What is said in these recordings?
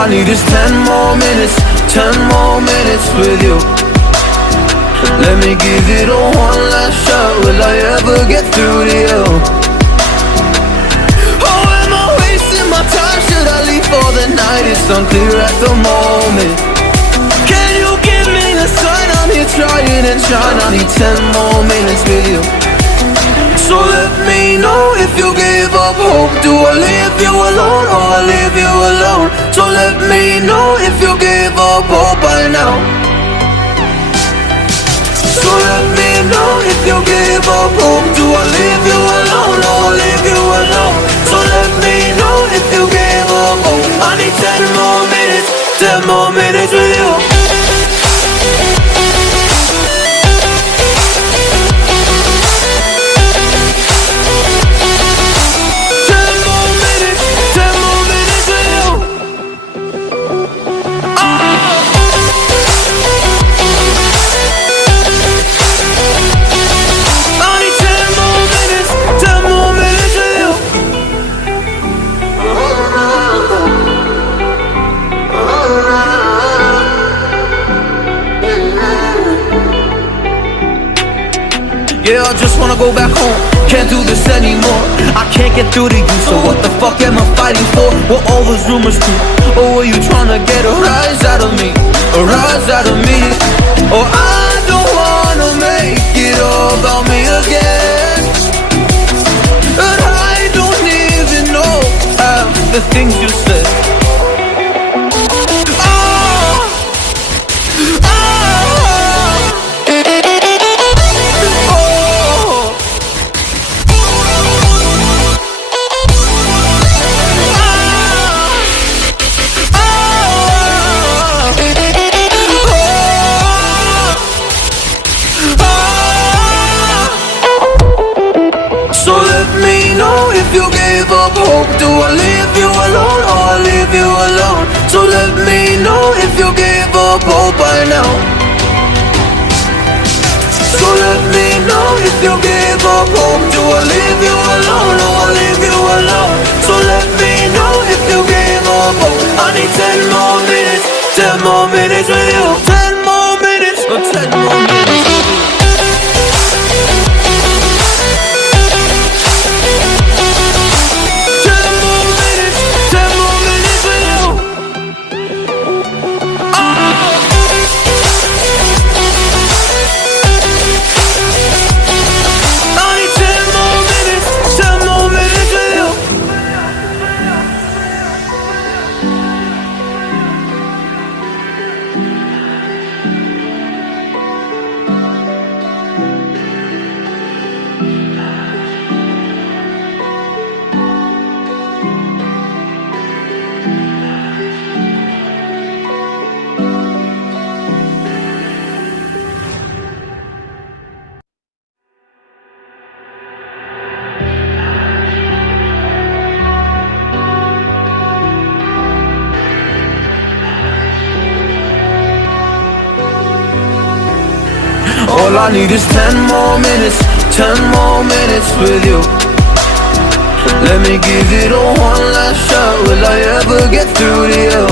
I need is 10 more minutes, 10 more minutes with you. Let me give it a one last shot. Will I ever get through to you? Oh, am I wasting my time? Should I leave for the night? It's unclear at the moment. Can you give me a sign? I'm here trying and trying. I need 10 more minutes with you. So let me know if you give up hope. Do I leave you alone or I leave you alone? So let me know if you give up hope by now. So let me know if you give up hope. Do I leave you alone or I leave you alone? So let me know if you give up hope. I need 10 more minutes, 10 more minutes with you. Yeah, I just wanna go back home. Can't do this anymore. I can't get through to you, so what the fuck am I fighting for? Were all those rumors true? Or were you trying to get a rise out of me? A rise out of me? Or I don't wanna make it all about me again. And I don't even know half the things you said. If you gave up hope, do I leave you alone or I leave you alone? So let me know if you gave up hope by now. So let me know if you gave up hope. Do I leave you alone or I leave you alone? So let me know if you gave up hope. I need 10 more minutes, 10 more minutes with you. 10 more minutes, or 10 more minutes with you. All I need is 10 more minutes, 10 more minutes with you. Let me give it a one last shot. Will I ever get through to you?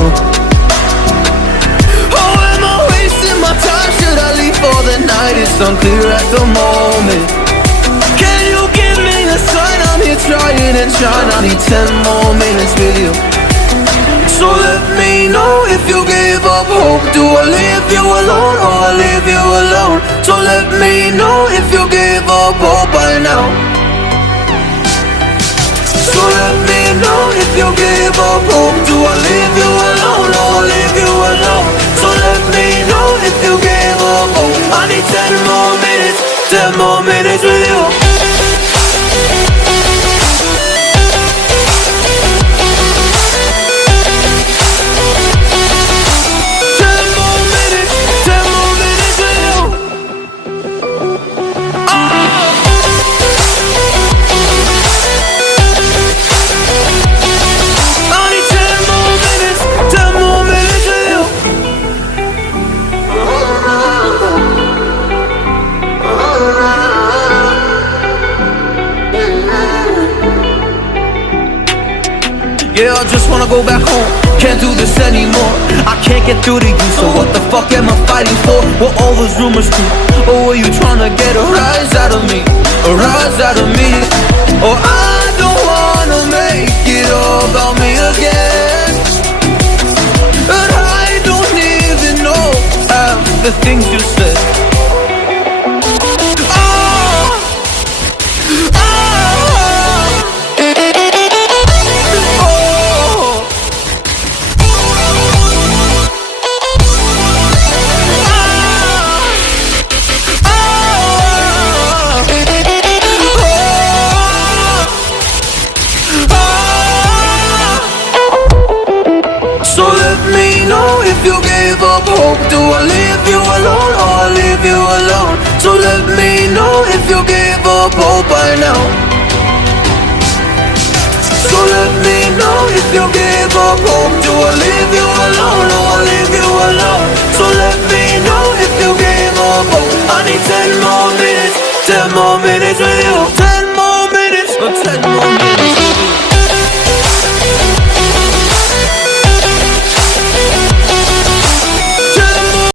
Oh, am I wasting my time? Should I leave for the night? It's unclear at the moment. Can you give me a sign? I'm here trying and trying. I need 10 more minutes with you. So let me know if you gave up hope. Do I leave you alone or I leave you alone? So let me know if you gave up hope by now. So let me know if you gave up hope. Do I leave you alone or I leave you alone? So let me know if you gave up hope. I need 10 more minutes, 10 more minutes with you. Yeah, I just wanna go back home. can't do this anymore. I can't get through to you, so what the fuck am I fighting for? Were all those rumors true? Or were you trying to get a rise out of me? A rise out of me? Or I don't wanna make it all about me again, and I don't even know half the things you said. So let me know if you gave up hope. Do I leave you alone or I leave you alone? So let me know if you gave up hope by now. So let me know if you gave up hope. Do I leave you alone or I leave you alone? So let me know if you gave up hope. I need 10 more minutes, 10 more minutes with you. 10 more minutes, or 10 more minutes.